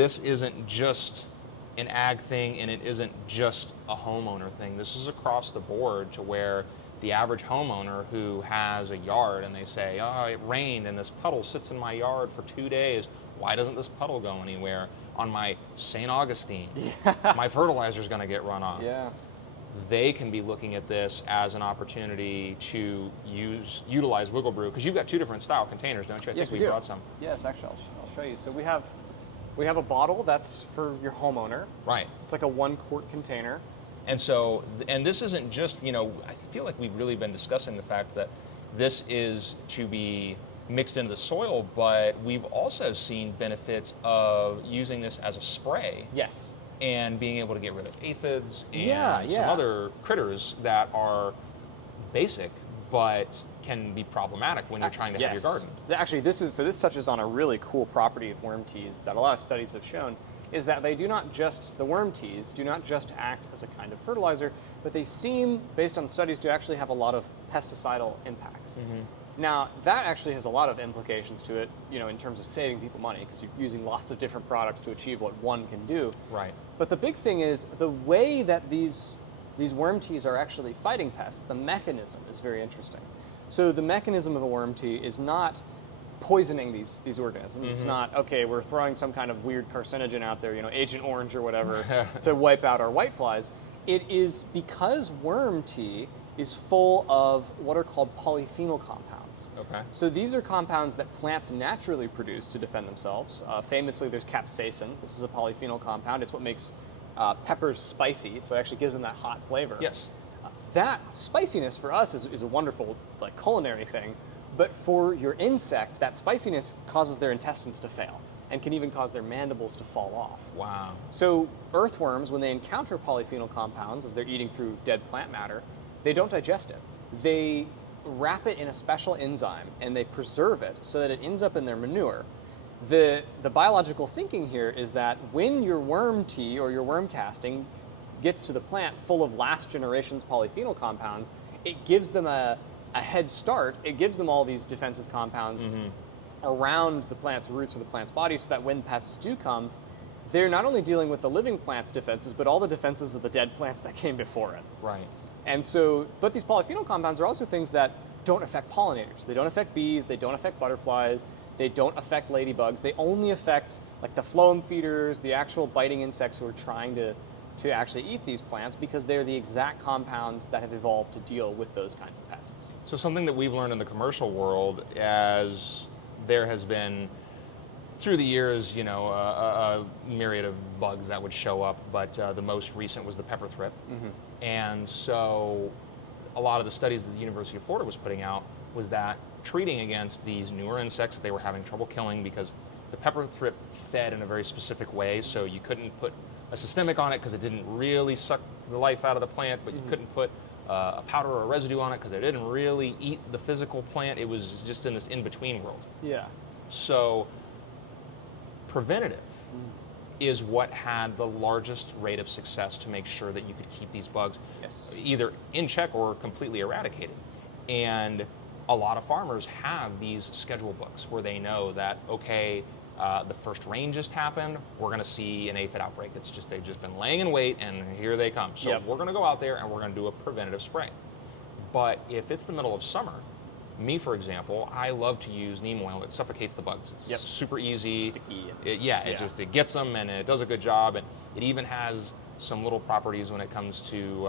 this isn't just an ag thing, and it isn't just a homeowner thing. This is across the board, to where the average homeowner who has a yard and they say, oh, it rained and this puddle sits in my yard for 2 days. Why doesn't this puddle go anywhere? On my St. Augustine, my fertilizer's going to get run off. Yeah. They can be looking at this as an opportunity to utilize Wiggle Brew, because you've got 2 different style containers, don't you? I Yes, think we we do. brought some. Yes, actually, I'll show you. So we have a bottle that's for your homeowner. Right. It's like a 1 quart container. And so, and this isn't just, I feel like we've really been discussing the fact that this is to be mixed into the soil, but we've also seen benefits of using this as a spray. Yes. And being able to get rid of aphids and Yeah, some yeah. other critters that are basic but can be problematic when you're trying to have your garden. Actually, this touches on a really cool property of worm teas that a lot of studies have shown, is that the worm teas do not just act as a kind of fertilizer, but they seem, based on studies, to actually have a lot of pesticidal impacts. Now, that actually has a lot of implications to it, in terms of saving people money, because you're using lots of different products to achieve what one can do. Right. But the big thing is the way that these worm teas are actually fighting pests, the mechanism is very interesting. So the mechanism of a worm tea is not poisoning these organisms. It's not, okay, we're throwing some kind of weird carcinogen out there, Agent Orange or whatever, to wipe out our whiteflies. It is because worm tea is full of what are called polyphenol compounds. Okay. So these are compounds that plants naturally produce to defend themselves. Famously, there's capsaicin. This is a polyphenol compound. It's what makes peppers spicy. It's what actually gives them that hot flavor. Yes. That spiciness for us is a wonderful culinary thing, but for your insect, that spiciness causes their intestines to fail and can even cause their mandibles to fall off. Wow. So earthworms, when they encounter polyphenol compounds as they're eating through dead plant matter, they don't digest it. They wrap it in a special enzyme and they preserve it so that it ends up in their manure. The biological thinking here is that when your worm tea or your worm casting gets to the plant full of last generation's polyphenol compounds, it gives them a head start. It gives them all these defensive compounds around the plant's roots or the plant's body, so that when pests do come, they're not only dealing with the living plant's defenses, but all the defenses of the dead plants that came before it. Right. And so, but these polyphenol compounds are also things that don't affect pollinators. They don't affect bees, they don't affect butterflies, they don't affect ladybugs. They only affect the phloem feeders, the actual biting insects who are trying to actually eat these plants, because they're the exact compounds that have evolved to deal with those kinds of pests. So something that we've learned in the commercial world, as there has been through the years, a myriad of bugs that would show up, but the most recent was the pepper thrip. And so a lot of the studies that the University of Florida was putting out was that treating against these newer insects that they were having trouble killing, because the pepper thrip fed in a very specific way, so you couldn't put a systemic on it because it didn't really suck the life out of the plant, but you couldn't put a powder or a residue on it because it didn't really eat the physical plant. It was just in this in-between world. Yeah. So preventative is what had the largest rate of success to make sure that you could keep these bugs either in check or completely eradicated. And a lot of farmers have these schedule books where they know that, okay, the first rain just happened, we're going to see an aphid outbreak. They've just been laying in wait, and here they come. So we're going to go out there and we're going to do a preventative spray. But if it's the middle of summer, me, for example, I love to use neem oil. It suffocates the bugs. It's super easy. Sticky. It gets them, and it does a good job. And it even has some little properties when it comes to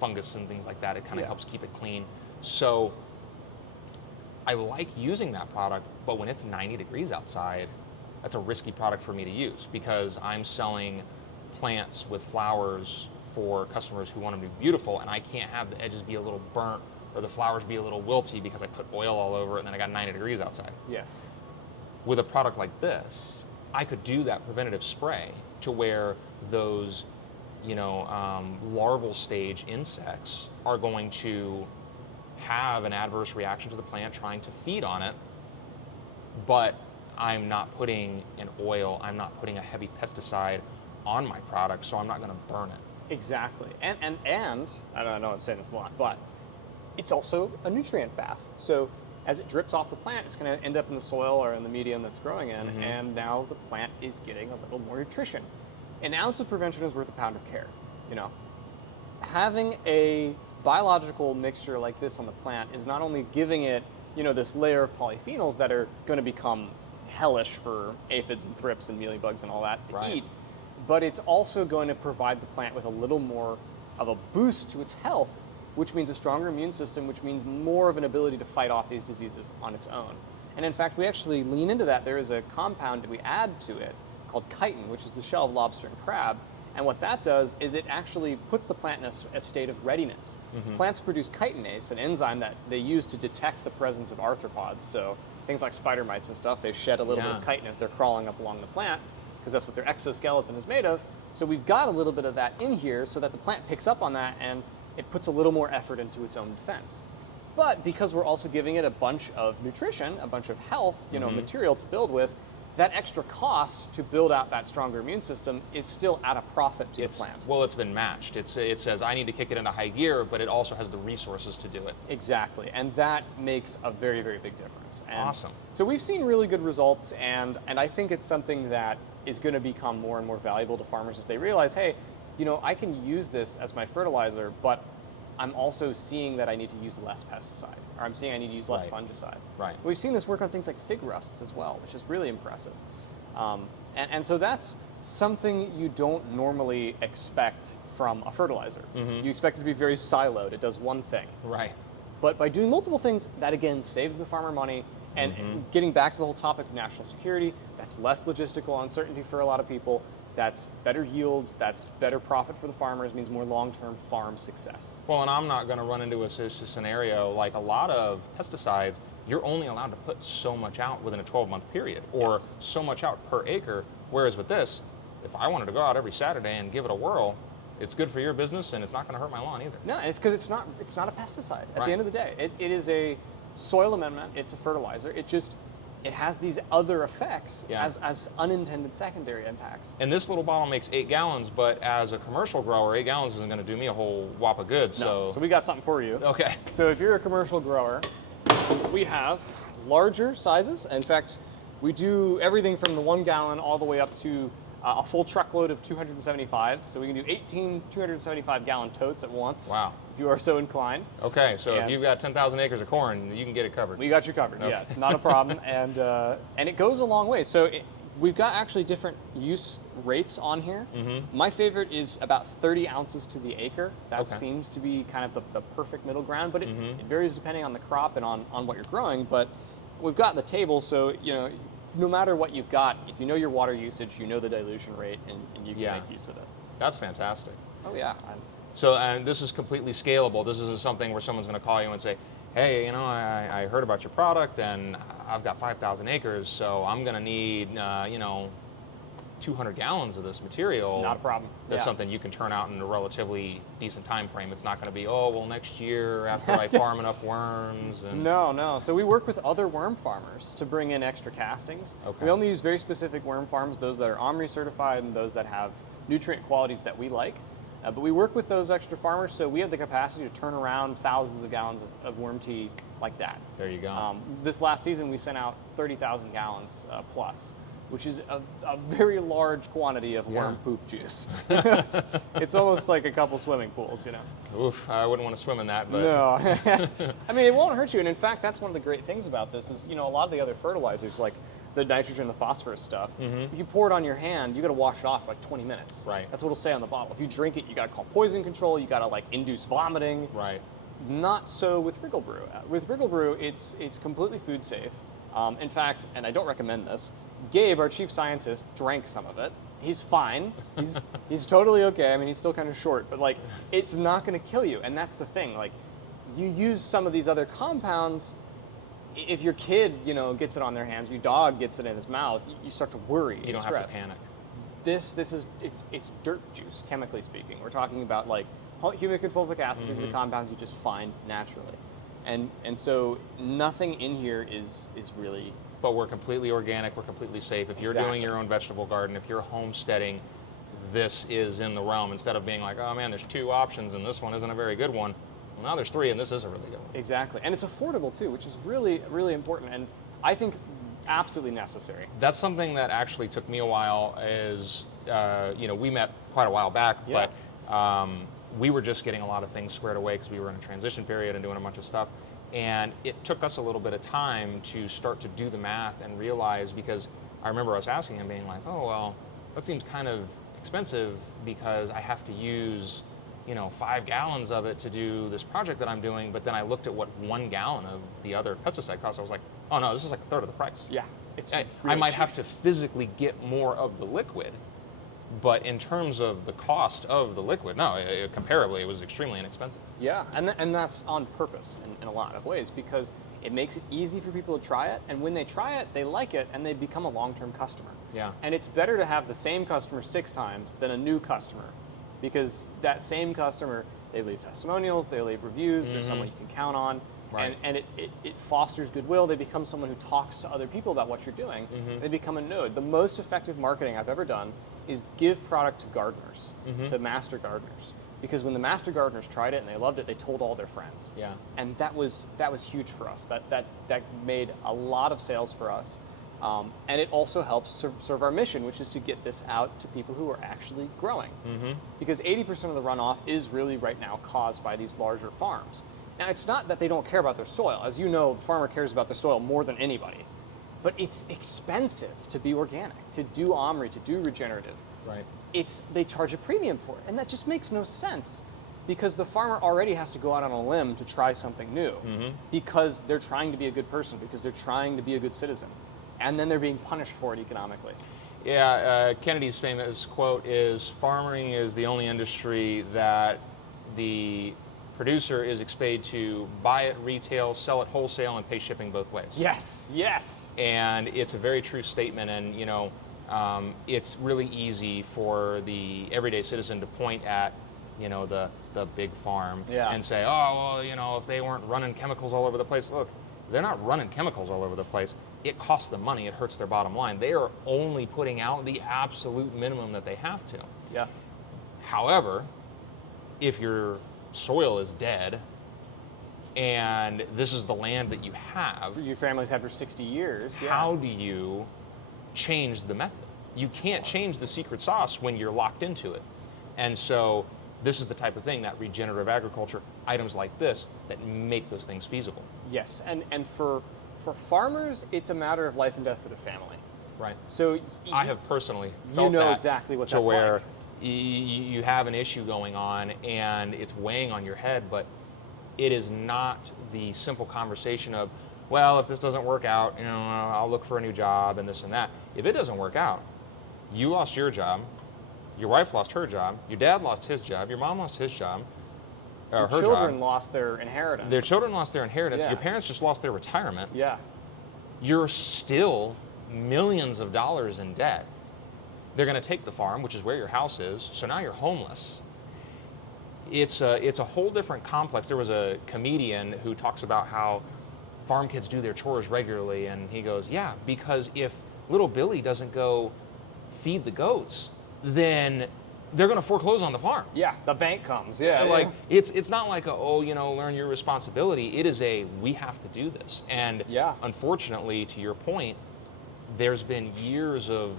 fungus and things like that. It kind of helps keep it clean. So I like using that product, but when it's 90 degrees outside, that's a risky product for me to use, because I'm selling plants with flowers for customers who want them to be beautiful, and I can't have the edges be a little burnt or the flowers be a little wilty because I put oil all over it and then I got 90 degrees outside. Yes. With a product like this, I could do that preventative spray to where those, larval stage insects are going to have an adverse reaction to the plant trying to feed on it, but I'm not putting an oil, I'm not putting a heavy pesticide on my product, so I'm not going to burn it. Exactly. And I don't know I'm saying this a lot, but it's also a nutrient bath. So as it drips off the plant, it's going to end up in the soil or in the medium that's growing in, and now the plant is getting a little more nutrition. An ounce of prevention is worth a pound of care. You know, having a biological mixture like this on the plant is not only giving it, you know, this layer of polyphenols that are going to become hellish for aphids and thrips and mealybugs and all that to Right. eat, but it's also going to provide the plant with a little more of a boost to its health, which means a stronger immune system, which means more of an ability to fight off these diseases on its own. And in fact, we actually lean into that. There is a compound that we add to it called chitin, which is the shell of lobster and crab. And what that does is it actually puts the plant in a state of readiness. Plants produce chitinase, an enzyme that they use to detect the presence of arthropods. So things like spider mites and stuff, they shed a little bit of chitin as they're crawling up along the plant, because that's what their exoskeleton is made of. So we've got a little bit of that in here so that the plant picks up on that and it puts a little more effort into its own defense. But because we're also giving it a bunch of nutrition, a bunch of health, you know, material to build with, that extra cost to build out that stronger immune system is still at a profit to the plant. Well, it's been matched. It says I need to kick it into high gear, but it also has the resources to do it. Exactly, and that makes a very, very big difference. And Awesome. So we've seen really good results, and I think it's something that is going to become more and more valuable to farmers as they realize, hey, you know, I can use this as my fertilizer, but I'm also seeing that I need to use less pesticide, or I'm seeing I need to use less fungicide. Right. We've seen this work on things like fig rusts as well, which is really impressive. And so that's something you don't normally expect from a fertilizer. You expect it to be very siloed. It does one thing. Right. But by doing multiple things, that again saves the farmer money. And getting back to the whole topic of national security, that's less logistical uncertainty for a lot of people. That's better yields, that's better profit for the farmers, means more long-term farm success. Well, and I'm not going to run into a scenario like a lot of pesticides, you're only allowed to put so much out within a 12-month period, or Yes. so much out per acre. Whereas with this, if I wanted to go out every Saturday and give it a whirl, it's good for your business and it's not going to hurt my lawn either. No, and it's because it's not a pesticide. At Right. the end of the day, it is a soil amendment. It's a fertilizer. It has these other effects Yeah. as unintended secondary impacts. And this little bottle makes 8 gallons, but as a commercial grower, 8 gallons isn't going to do me a whole whop of good. So So we got something for you. okay. So if you're a commercial grower, we have larger sizes. In fact, we do everything from the 1 gallon all the way up to a full truckload of 275. So we can do 18 275 gallon totes at once. Wow. If you are so inclined. Okay, so And- if you've got 10,000 acres of corn, you can get it covered. We got you covered. Okay. Yeah, not a problem. And it goes a long way. So we've got actually different use rates on here. My favorite is about 30 ounces to the acre. That Okay. seems to be kind of the perfect middle ground, but it varies depending on the crop and on what you're growing. But we've got the table, so you know, no matter what you've got, if you know your water usage, you know the dilution rate, and you can Yeah. make use of it. That's fantastic. Oh yeah. So, and this is completely scalable. This isn't something where someone's going to call you and say, hey, you know, I heard about your product and I've got 5,000 acres, so I'm going to need, 200 gallons of this material. Not a problem. That's Yeah. something you can turn out in a relatively decent time frame. It's not going to be, oh, well, next year after I farm enough worms. And No. So we work with other worm farmers to bring in extra castings. Okay. We only use very specific worm farms, those that are OMRI certified and those that have nutrient qualities that we like. But we work with those extra farmers, so we have the capacity to turn around thousands of gallons of worm tea like that. There you go. This last season, we sent out 30,000 gallons plus, which is a very large quantity of worm Yeah. poop juice. it's almost like a couple swimming pools, you know. Oof, I wouldn't want to swim in that, but No, I mean, it won't hurt you. And in fact, that's one of the great things about this is, you know, a lot of the other fertilizers, like the nitrogen, the phosphorus stuff, if you pour it on your hand, you got to wash it off for like 20 minutes. Right. That's what it'll say on the bottle. If you drink it, you got to call poison control. You got to like induce vomiting. right. Not so with Wriggle Brew. With Wriggle Brew, it's completely food safe. In fact, and I don't recommend this, Gabe, our chief scientist, drank some of it. He's fine. He's totally okay. I mean, he's still kind of short, but like, it's not going to kill you. And that's the thing. Like, you use some of these other compounds. If your kid, you know, gets it on their hands, your dog gets it in his mouth, you start to worry. You don't have to panic. This is it's dirt juice, chemically speaking. We're talking about like humic and fulvic acid. These are the compounds you just find naturally, and so nothing in here is really. But we're completely organic, we're completely safe. If you're Exactly. doing your own vegetable garden, if you're homesteading, this is in the realm. Instead of being like, oh man, there's 2 options and this one isn't a very good one. well, now there's 3 and this is a really good one. Exactly. And it's affordable too, which is really, really important. And I think absolutely necessary. That's something that actually took me a while. Is we met quite a while back, Yeah. but we were just getting a lot of things squared away because we were in a transition period and doing a bunch of stuff. And it took us a little bit of time to start to do the math and realize, because I remember us asking him, being like, oh, well, that seems kind of expensive because I have to use 5 gallons of it to do this project that I'm doing. But then I looked at what 1 gallon of the other pesticide costs. I was like, oh no, this is like a third of the price. Yeah. It's I really might cheap. have to physically get more of the liquid, but in terms of the cost of the liquid, no, comparably, it was extremely inexpensive. Yeah, and that's on purpose in a lot of ways, because it makes it easy for people to try it, and when they try it, they like it, and they become a long-term customer. Yeah. And it's better to have the same customer 6 times than a new customer, because that same customer, they leave testimonials, they leave reviews, there's someone you can count on, Right. and it fosters goodwill. They become someone who talks to other people about what you're doing. They become a node. The most effective marketing I've ever done is give product to gardeners, to master gardeners. Because when the master gardeners tried it and they loved it, they told all their friends. Yeah. And that was huge for us. That made a lot of sales for us. And it also helps serve our mission, which is to get this out to people who are actually growing. Because 80% of the runoff is really right now caused by these larger farms. Now, it's not that they don't care about their soil. As you know, the farmer cares about their soil more than anybody. But it's expensive to be organic, to do OMRI, to do regenerative. Right. They charge a premium for it, and that just makes no sense, because the farmer already has to go out on a limb to try something new, because they're trying to be a good person, because they're trying to be a good citizen, and then they're being punished for it economically. Yeah, Kennedy's famous quote is, farming is the only industry that the producer is expected to buy it retail, sell it wholesale, and pay shipping both ways. Yes, yes. And it's a very true statement, and it's really easy for the everyday citizen to point at the big farm and say, oh, well, if they weren't running chemicals all over the place. Look, they're not running chemicals all over the place. It costs them money. It hurts their bottom line. They are only putting out the absolute minimum that they have to. Yeah. However, if your soil is dead and this is the land that you have, Your family's had for 60 years. Yeah. how do you change the method? You can't change the secret sauce when you're locked into it. And so this is the type of thing that regenerative agriculture, items like this, that make those things feasible. Yes, and for farmers, it's a matter of life and death for the family. Right. So I have personally felt know that exactly what to that's where like. you have an issue going on and it's weighing on your head, but it is not the simple conversation of, well, if this doesn't work out, I'll look for a new job and this and that. If it doesn't work out, you lost your job, your wife lost her job, your dad lost his job, your mom lost his job, or her children job. lost their inheritance. Their children lost their inheritance. Yeah. Your parents just lost their retirement. Yeah. You're still millions of dollars in debt. They're going to take the farm, which is where your house is, so now you're homeless. It's a whole different complex. There was a comedian who talks about how farm kids do their chores regularly, and he goes, yeah, because if little Billy doesn't go feed the goats, then they're going to foreclose on the farm. Yeah, the bank comes. Yeah. Like, it's not like learn your responsibility. It is we have to do this. And Yeah. unfortunately, to your point, there's been years of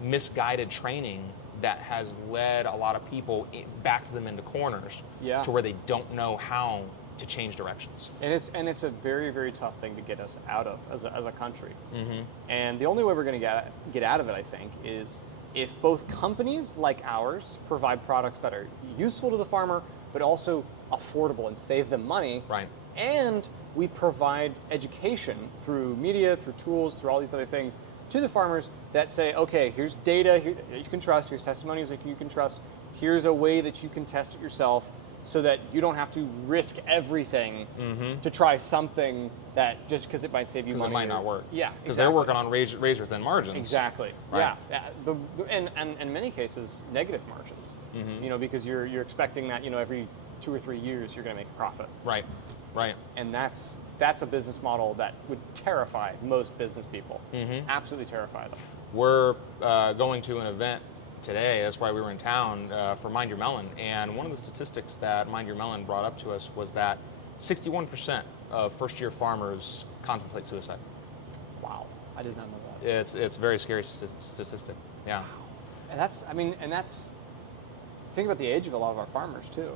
misguided training that has led a lot of people backed them into corners Yeah. to where they don't know how to change directions. And it's a very, very tough thing to get us out of as a country. Mm-hmm. And the only way we're going to get out of it, I think, is if both companies like ours provide products that are useful to the farmer, but also affordable and save them money. Right. And we provide education through media, through tools, through all these other things to the farmers that say, okay, here's data here that you can trust, here's testimonies that you can trust, here's a way that you can test it yourself, so that you don't have to risk everything to try something that just because it might save you money. Because it might not work. Yeah, Because exactly. they're working on razor thin margins. Exactly. Right. Yeah. And in many cases, negative margins. Because you're expecting that every 2 or 3 years you're going to make a profit. Right. Right. And that's a business model that would terrify most business people. Absolutely terrify them. We're going to an event today. That's why we were in town for Mind Your Melon. And one of the statistics that Mind Your Melon brought up to us was that 61% of first-year farmers contemplate suicide. Wow, I did not know that. It's a very scary statistic. Yeah. And that's think about the age of a lot of our farmers too.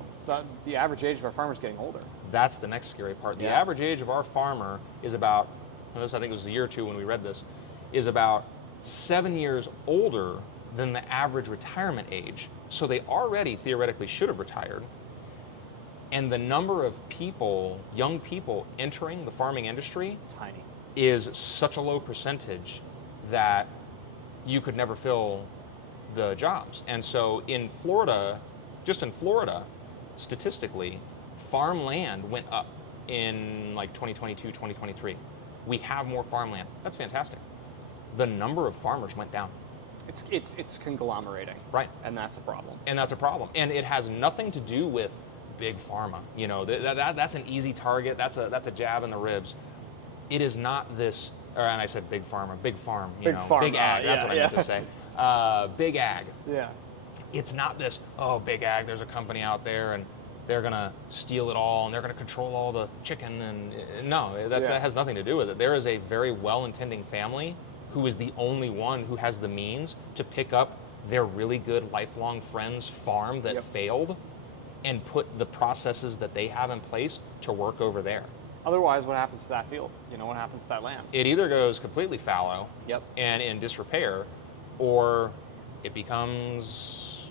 The average age of our farmers getting older. That's the next scary part. The Yeah. average age of our farmer is about, I think it was a year or two when we read this, is about 7 years older than the average retirement age. So they already theoretically should have retired. And the number of people, young people, entering the farming industry It's tiny. is such a low percentage that you could never fill the jobs. And so in Florida, just in Florida, statistically, farmland went up in like 2022, 2023. We have more farmland. That's fantastic. The number of farmers went down. It's conglomerating. Right. And that's a problem. And that's a problem. And it has nothing to do with big pharma. You know, that's an easy target. That's a jab in the ribs. It is not this, and I said big pharma, big farm, Big farm, big ag. That's yeah, what I meant to say. Big ag. Yeah. It's not this, oh, big ag, there's a company out there and they're going to steal it all and they're going to control all the chicken. And no, that has nothing to do with it. There is a very well-intending family who is the only one who has the means to pick up their really good lifelong friend's farm that failed and put the processes that they have in place to work over there. Otherwise, what happens to that field? You know, what happens to that land? It either goes completely fallow and in disrepair, or it becomes,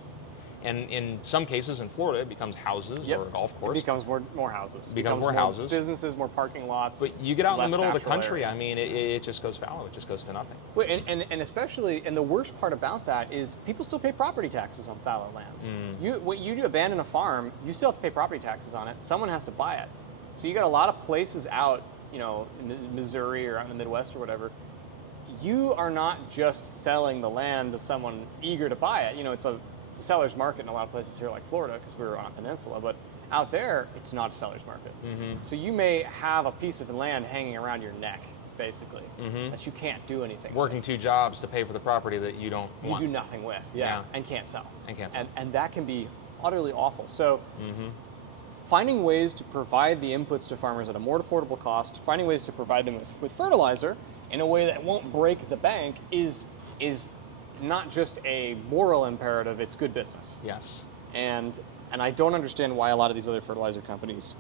and in some cases in Florida, it becomes houses or a golf course. It becomes more houses. It becomes more houses. Businesses, more parking lots. But you get out in the less middle of the natural country, area. I mean, it just goes fallow. It just goes to nothing. Well, and especially, and the worst part about that is people still pay property taxes on fallow land. When you do abandon a farm, you still have to pay property taxes on it. Someone has to buy it. So you got a lot of places out, you know, in Missouri or out in the Midwest or whatever. You are not just selling the land to someone eager to buy it. You know, it's a seller's market in a lot of places here like Florida because we're on a peninsula, but out there, it's not a seller's market. So you may have a piece of land hanging around your neck, basically, that you can't do anything Working with. 2 jobs to pay for the property that you don't You want. do nothing with, and can't sell. And that can be utterly awful. So finding ways to provide the inputs to farmers at a more affordable cost, finding ways to provide them with fertilizer in a way that won't break the bank is not just a moral imperative, it's good business. Yes. And I don't understand why a lot of these other fertilizer companies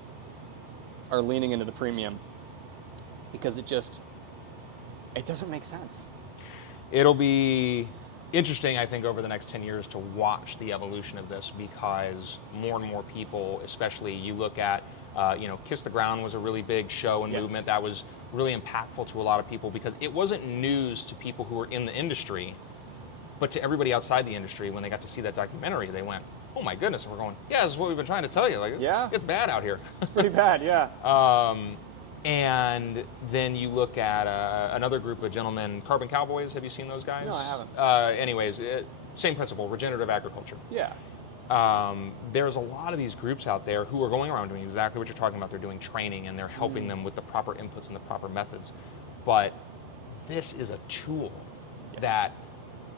are leaning into the premium, because it doesn't make sense. It'll be interesting, I think, over the next 10 years to watch the evolution of this, because more and more people, especially you look at, Kiss the Ground was a really big show and movement that was really impactful to a lot of people, because it wasn't news to people who were in the industry, but to everybody outside the industry. When they got to see that documentary, they went, oh my goodness, and we're going, yeah, this is what we've been trying to tell you. Like, it's bad out here. It's pretty bad, yeah. And then you look at another group of gentlemen, Carbon Cowboys. Have you seen those guys? No, I haven't. Same principle, regenerative agriculture. Yeah. There's a lot of these groups out there who are going around doing exactly what you're talking about. They're doing training and they're helping them with the proper inputs and the proper methods. But this is a tool that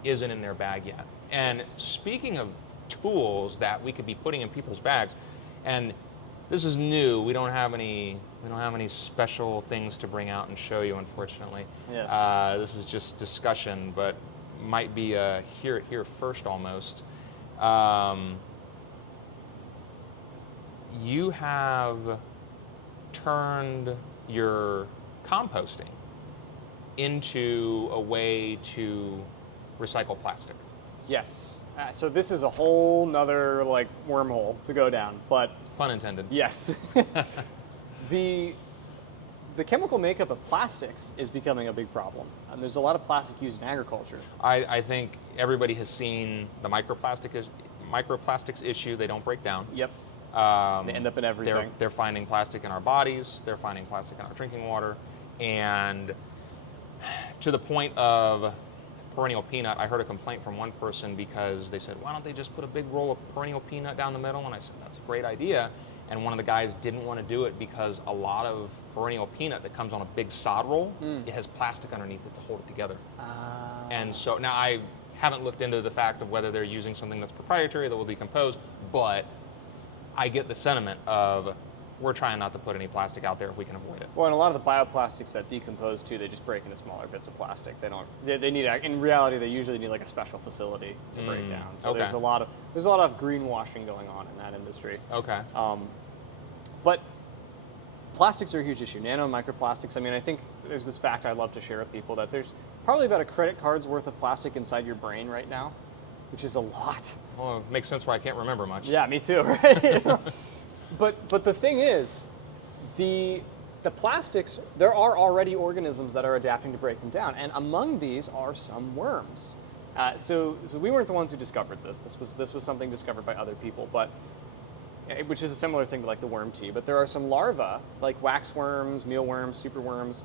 isn't in their bag yet. And speaking of tools that we could be putting in people's bags, and this is new. We don't have any special things to bring out and show you, unfortunately. Yes. This is just discussion, but might be hear it here first almost. You have turned your composting into a way to recycle plastic. Yes. So this is a whole nother wormhole to go down, but Pun intended. yes. The chemical makeup of plastics is becoming a big problem. And there's a lot of plastic used in agriculture. I think everybody has seen the microplastics issue. They don't break down. Yep. They end up in everything. They're finding plastic in our bodies. They're finding plastic in our drinking water. And to the point of perennial peanut, I heard a complaint from one person because they said, why don't they just put a big roll of perennial peanut down the middle? And I said, that's a great idea. And one of the guys didn't want to do it because a lot of perennial peanut that comes on a big sod roll, it has plastic underneath it to hold it together. And so now I haven't looked into the fact of whether they're using something that's proprietary that will decompose, but I get the sentiment of we're trying not to put any plastic out there if we can avoid it. Well, and a lot of the bioplastics that decompose too, they just break into smaller bits of plastic. They don't. They need. In reality, they usually need like a special facility to break down. So okay. there's a lot of greenwashing going on in that industry. Okay. But plastics are a huge issue. Nano and microplastics. I mean, I think there's this fact I'd love to share with people that there's probably about a credit card's worth of plastic inside your brain right now, which is a lot. Well, it makes sense why I can't remember much. Yeah, me too. Right. But the thing is, the plastics, there are already organisms that are adapting to break them down, and among these are some worms. So we weren't the ones who discovered this. This was something discovered by other people, but which is a similar thing to like the worm tea. But there are some larvae, like waxworms, mealworms, superworms,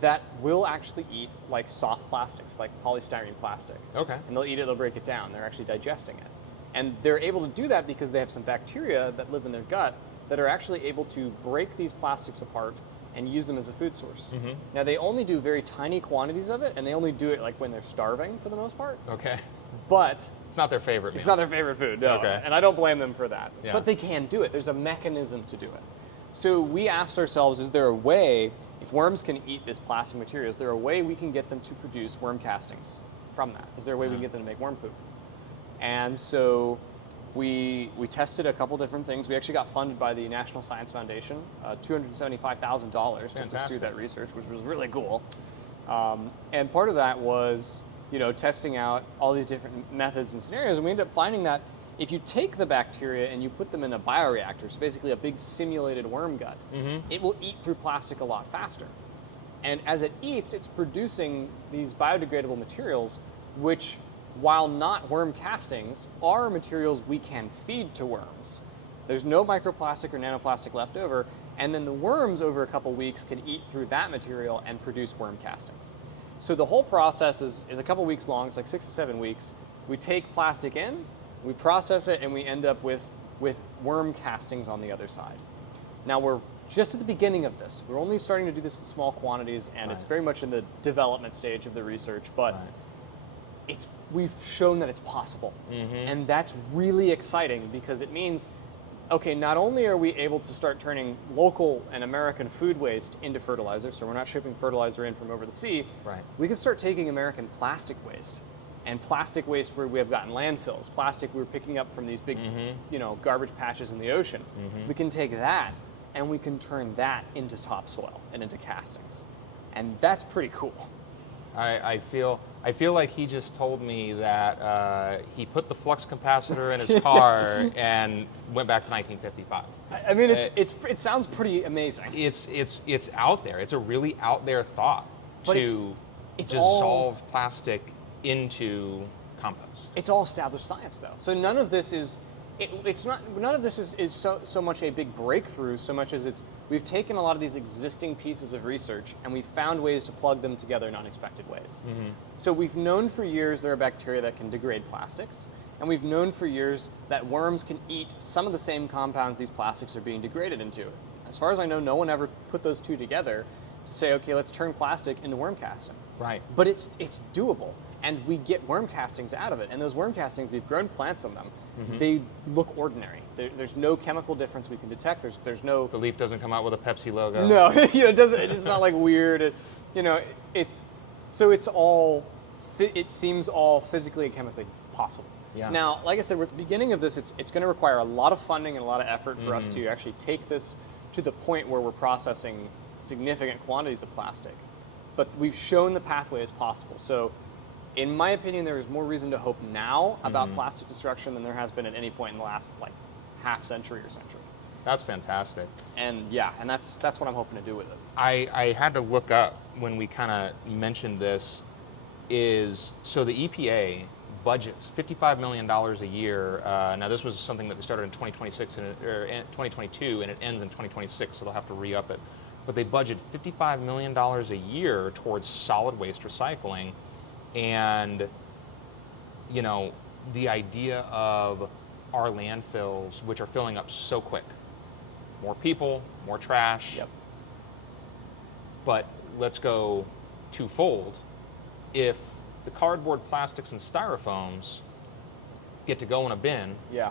that will actually eat like soft plastics, like polystyrene plastic. Okay. And they'll eat it, they'll break it down. They're actually digesting it. And they're able to do that because they have some bacteria that live in their gut that are actually able to break these plastics apart and use them as a food source. Mm-hmm. Now, they only do very tiny quantities of it, and they only do it like when they're starving for the most part. Okay. But It's not their favorite meal. it's not their favorite food, no. Okay. And I don't blame them for that. Yeah. But they can do it. There's a mechanism to do it. So we asked ourselves, is there a way, if worms can eat this plastic material, is there a way we can get them to produce worm castings from that? Is there a way we can get them to make worm poop? And so we tested a couple different things. We actually got funded by the National Science Foundation, $275,000 to pursue that research, which was really cool. And part of that was, testing out all these different methods and scenarios. And we ended up finding that if you take the bacteria and you put them in a bioreactor, so basically a big simulated worm gut, it will eat through plastic a lot faster. And as it eats, it's producing these biodegradable materials, which, while not worm castings, are materials we can feed to worms. There's no microplastic or nanoplastic left over, and then the worms over a couple weeks can eat through that material and produce worm castings. So the whole process is a couple weeks long. It's like 6 to 7 weeks. We take plastic in, we process it, and we end up with worm castings on the other side. Now we're just at the beginning of this. We're only starting to do this in small quantities, and it's very much in the development stage of the research, but we've shown that it's possible. And that's really exciting because it means, okay, not only are we able to start turning local and American food waste into fertilizer, so we're not shipping fertilizer in from over the sea, we can start taking American plastic waste. And plastic waste where we have gotten landfills, plastic we're picking up from these big, garbage patches in the ocean. We can take that and we can turn that into topsoil and into castings. And that's pretty cool. I feel like he just told me that he put the flux capacitor in his car and went back to 1955. I mean, it sounds pretty amazing. It's out there. It's a really out there thought But to it's dissolve plastic into compost. It's all established science, though. So none of this is. None of this is so much a big breakthrough, so much as we've taken a lot of these existing pieces of research and we've found ways to plug them together in unexpected ways. So we've known for years there are bacteria that can degrade plastics, and we've known for years that worms can eat some of the same compounds these plastics are being degraded into. As far as I know, no one ever put those two together to say, okay, let's turn plastic into worm casting. Right. But it's doable, and we get worm castings out of it. And those worm castings, we've grown plants on them. They look ordinary. There's no chemical difference we can detect. There's no. The leaf doesn't come out with a Pepsi logo. No, it doesn't. It's not like weird. It seems all physically and chemically possible. Yeah. Now, like I said, we're at the beginning of this. It's going to require a lot of funding and a lot of effort for us to actually take this to the point where we're processing significant quantities of plastic. But we've shown the pathway is possible. So, in my opinion, there is more reason to hope now about plastic destruction than there has been at any point in the last half century or century. That's fantastic. And that's what I'm hoping to do with it. I had to look up when we kind of mentioned this. So the EPA budgets $55 million a year. Now this was something that they started in 2026 or 2022, and it ends in 2026, so they'll have to re-up it. But they budget $55 million a year towards solid waste recycling. And, the idea of our landfills, which are filling up so quick. More people, more trash. Yep. But let's go twofold. If the cardboard, plastics, and styrofoams get to go in a bin Yeah.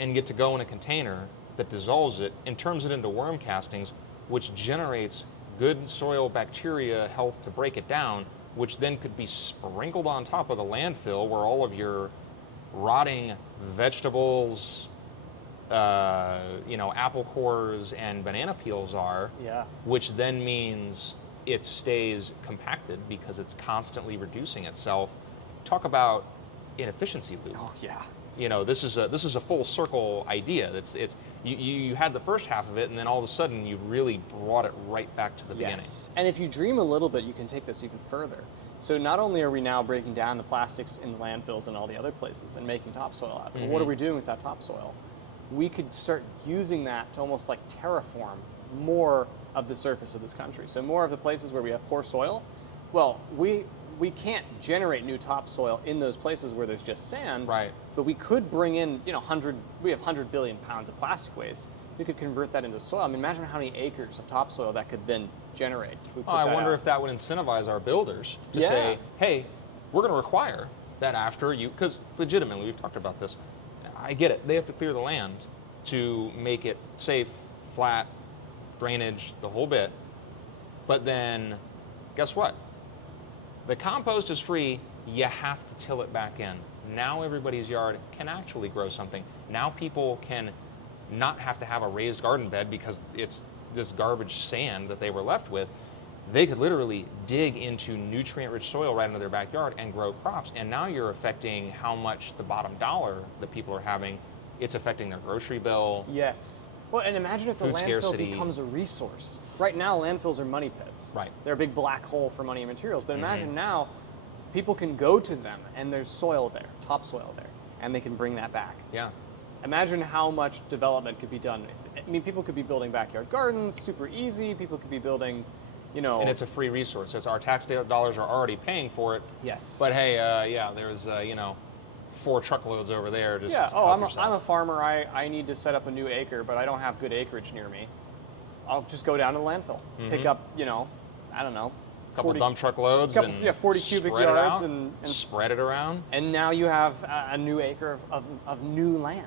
and get to go in a container that dissolves it and turns it into worm castings, which generates good soil bacteria health to break it down, which then could be sprinkled on top of the landfill where all of your rotting vegetables, apple cores and banana peels are, Yeah. which then means it stays compacted because it's constantly reducing itself. Talk about inefficiency loop. Oh, yeah. This is a full circle idea. You had the first half of it, and then all of a sudden you really brought it right back to the Yes. And if you dream a little bit, you can take this even further. So not only are we now breaking down the plastics in landfills and all the other places and making topsoil out, but what are we doing with that topsoil? We could start using that to almost like terraform more of the surface of this country. So more of the places where we have poor soil, well, we can't generate new topsoil in those places where there's just sand. Right. But we could bring in, we have 100 billion pounds of plastic waste. We could convert that into soil. I mean, imagine how many acres of topsoil that could then generate. If we put I that wonder out. if that would incentivize our builders to Yeah. say, hey, we're going to require that after you, because legitimately, we've talked about this. I get it. They have to clear the land to make it safe, flat, drainage, the whole bit. But then, guess what? The compost is free. You have to till it back in. Now everybody's yard can actually grow something. Now people can not have to have a raised garden bed because it's this garbage sand that they were left with. They could literally dig into nutrient-rich soil right into their backyard and grow crops. And now you're affecting how much the bottom dollar that people are having. It's affecting their grocery bill. Yes. Well, and imagine if the Food landfill scarcity. becomes a resource. Right now, landfills are money pits. Right. They're a big black hole for money and materials. But imagine now, people can go to them and there's soil there, topsoil there, and they can bring that back. Yeah. Imagine how much development could be done. I mean, people could be building backyard gardens, super easy. People could be building, And it's a free resource. It's our tax dollars are already paying for it. Yes. But hey, there's 4 truckloads over there. Just yeah. Oh, help I'm yourself. a farmer. I need to set up a new acre, but I don't have good acreage near me. I'll just go down to the landfill, pick up, I don't know, couple 40 dump truck loads couple- and yeah, 40 cubic spread it yards out, and spread it around. and now you have a new acre of new land.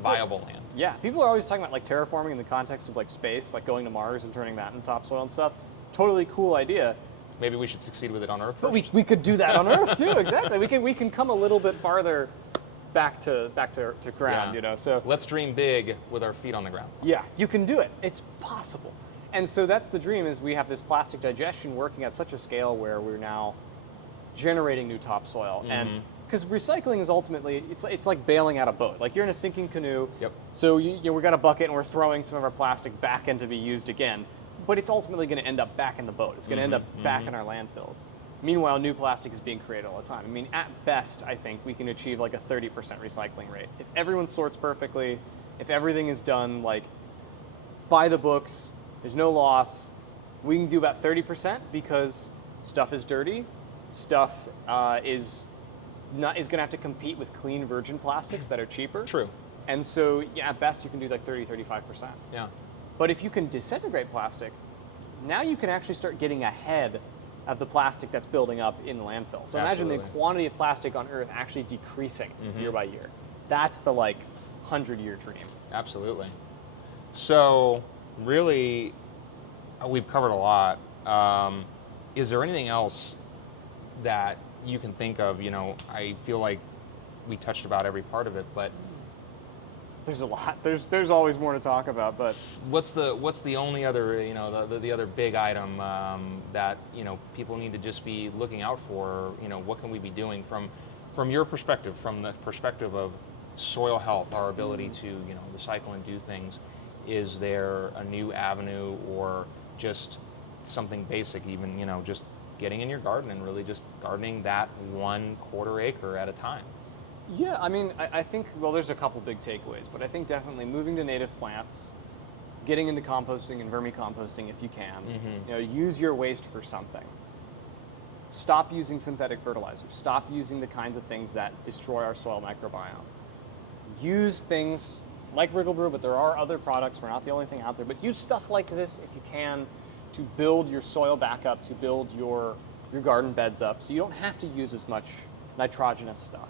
Viable land. Yeah, people are always talking about like terraforming in the context of like space, like going to Mars and turning that into topsoil and stuff. Totally cool idea. Maybe we should succeed with it on Earth But first. we could do that on Earth too. Exactly. We can come a little bit farther back to ground. Yeah. So Let's dream big with our feet on the ground. yeah, you can do it. It's possible. And so that's the dream: is we have this plastic digestion working at such a scale where we're now generating new topsoil. And because recycling is ultimately it's like bailing out a boat. Like you're in a sinking canoe. Yep. So we got a bucket and we're throwing some of our plastic back in to be used again. But it's ultimately going to end up back in the boat. It's going to end up back in our landfills. Meanwhile, new plastic is being created all the time. I mean, at best, I think we can achieve like a 30% recycling rate. If everyone sorts perfectly, if everything is done like by the books, there's no loss, we can do about 30% because stuff is dirty, stuff is going to have to compete with clean virgin plastics that are cheaper. True. And so, yeah, at best, you can do like 35%. Yeah. But if you can disintegrate plastic, now you can actually start getting ahead of the plastic that's building up in the landfill. So imagine the Absolutely. quantity of plastic on Earth actually decreasing year by year. That's the 100-year dream. Absolutely. So, really, we've covered a lot. Is there anything else that you can think of? I feel like we touched about every part of it, but There's a lot. There's always more to talk about, but what's the only other the other big item that people need to just be looking out for? What can we be doing from your perspective, from the perspective of soil health, our ability to recycle and do things? Is there a new avenue, or just something basic, even just getting in your garden and really just gardening that 1/4 acre at a time? yeah, I mean, I think, well, there's a couple big takeaways, but I think definitely moving to native plants, getting into composting and vermicomposting if you can. Use your waste for something. Stop using synthetic fertilizers. Stop using the kinds of things that destroy our soil microbiome. Use things like Wriggle Brew, but there are other products. We're not the only thing out there, but use stuff like this if you can to build your soil back up, to build your your garden beds up, so you don't have to use as much nitrogenous stuff.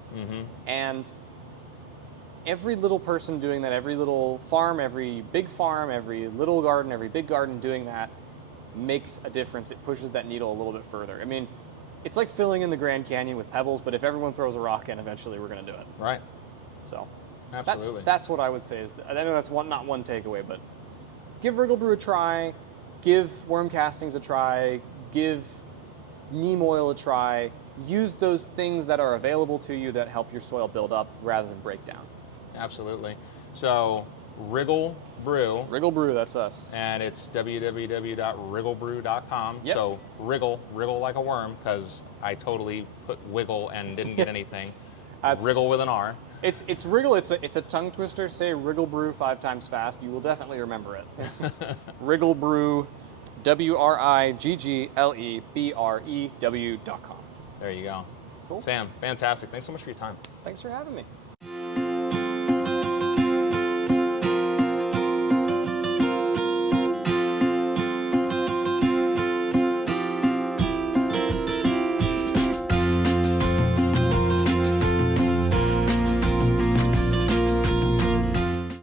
And every little person doing that, every little farm, every little garden, every big garden doing that makes a difference. It pushes that needle a little bit further. I mean, it's like filling in the Grand Canyon with pebbles, but if everyone throws a rock in, eventually we're going to do it. Right. So Absolutely. that's what I would say. I know that's not one takeaway, but give Wriggle Brew a try, give worm castings a try, give neem oil a try. Use those things that are available to you that help your soil build up rather than break down. Absolutely. So Wriggle Brew, Wriggle Brew, that's us. and it's www.wrigglebrew.com. Yep. So wriggle like a worm, because I totally put wiggle and didn't get anything. Wriggle with an R. It's Wriggle. It's a tongue twister. Say Wriggle Brew 5 times fast. You will definitely remember it. It's Wriggle Brew, WRIGGLEBREW.com. There you go. Cool. Sam, fantastic. Thanks so much for your time. Thanks for having me.